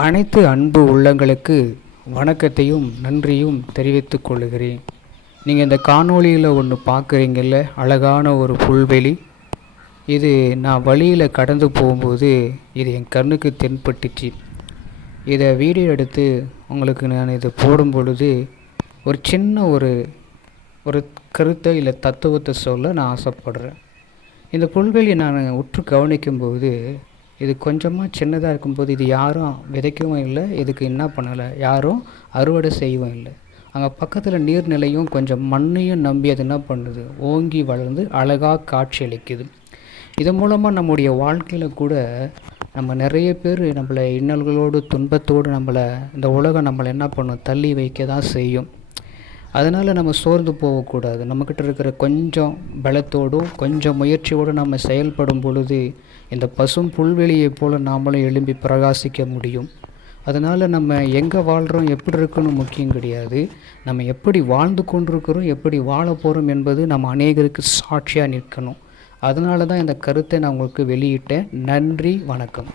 அனைத்து அன்பு உள்ளங்களுக்கு வணக்கத்தையும் நன்றியும் தெரிவித்துக் கொள்கிறேன். நீங்கள் இந்த காணொளியில் ஒன்று பார்க்குறீங்கல்ல, அழகான ஒரு புல்வெளி. இது நான் வழியில் கடந்து போகும்போது இது என் கண்ணுக்கு தென்பட்டுச்சு. இதை வீடியோ எடுத்து உங்களுக்கு நான் இதை போடும் பொழுது ஒரு சின்ன ஒரு கருத்தை இல்லை தத்துவத்தை சொல்ல நான் ஆசைப்படுறேன். இந்த புல்வெளியை நான் உற்று கவனிக்கும்போது இது கொஞ்சமாக சின்னதாக இருக்கும்போது இது யாரும் விதைக்கவும் இல்லை, இதுக்கு என்ன பண்ணலை, யாரும் அறுவடை செய்யவும் இல்லை. அங்கே பக்கத்தில் நீர்நிலையும் கொஞ்சம் மண்ணையும் நம்பி அது என்ன பண்ணுது, ஓங்கி வளர்ந்து அழகாக காட்சி அளிக்குது. இதன் மூலமாக நம்முடைய வாழ்க்கையில் கூட நம்ம நிறைய பேர் நம்மளை இன்னல்களோடு துன்பத்தோடு இந்த உலகம் நம்மளை என்ன பண்ணும், தள்ளி வைக்க தான் செய்யும். அதனால் நம்ம சோர்ந்து போகக்கூடாது. நம்மக்கிட்ட இருக்கிற கொஞ்சம் பலத்தோடும் கொஞ்சம் முயற்சியோடு நம்ம செயல்படும் பொழுது இந்த பசும் புல்வெளியைப் போல் நாமளும் எழும்பி பிரகாசிக்க முடியும். அதனால் நம்ம எங்கே வாழ்கிறோம், எப்படி இருக்குன்னு முக்கியம் கிடையாது. நம்ம எப்படி வாழ்ந்து கொண்டிருக்கிறோம், எப்படி வாழ போகிறோம் என்பது நம்ம அநேகருக்கு சாட்சியாக நிற்கணும். அதனால தான் இந்த கருத்தை நான் உங்களுக்கு வெளியிட்டேன். நன்றி, வணக்கம்.